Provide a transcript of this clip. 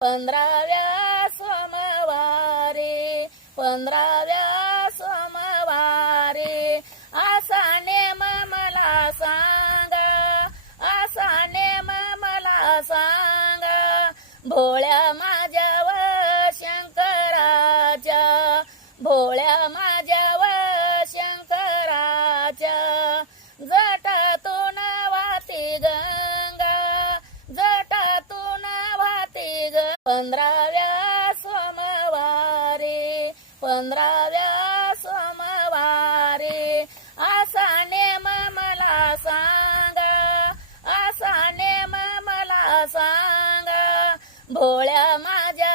15व्या सोमवारी 15व्या सोमवारी असा नेम मला सांगा, असा नेम मला सांगा, भोळ्या माझ्या व शंकराच्या, भोळ्या माझ्या व शंकराच्या, जटातून वाहती गंगा, जटातून वाहती ग. 15व्या सोमवारी 15व्या सोमवारी असा नेम मला सांगा, असा नेम मला सांगा, भोळ्या माझ्या